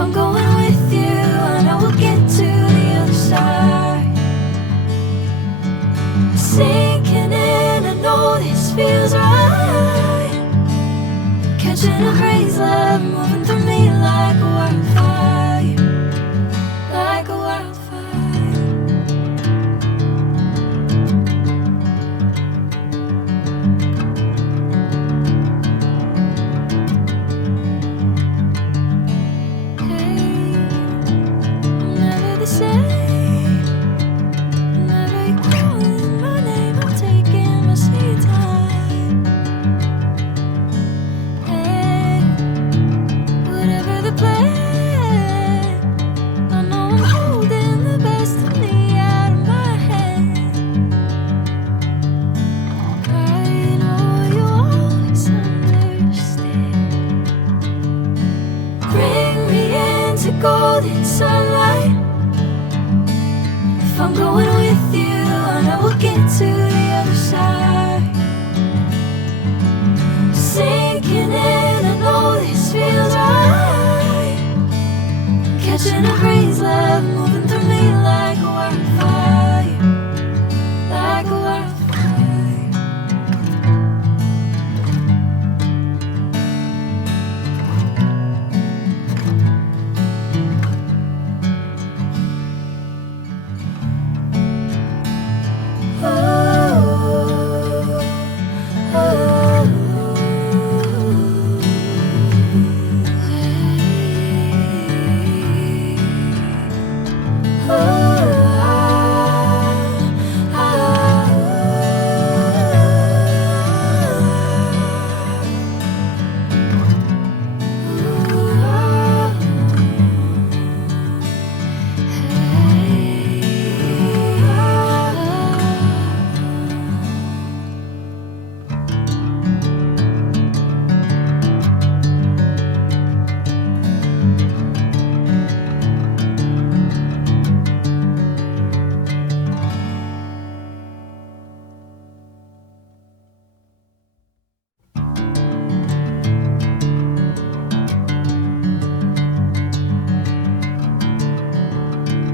I'm going with you, I know we'll get to the other side. Sinking in, I know this feels right. Catching a crazy love, moving through me like a wildfire, like a wildfire. Golden sunlight. If I'm going with you, I know we'll get to the other side. Sinking in, I know this feels right.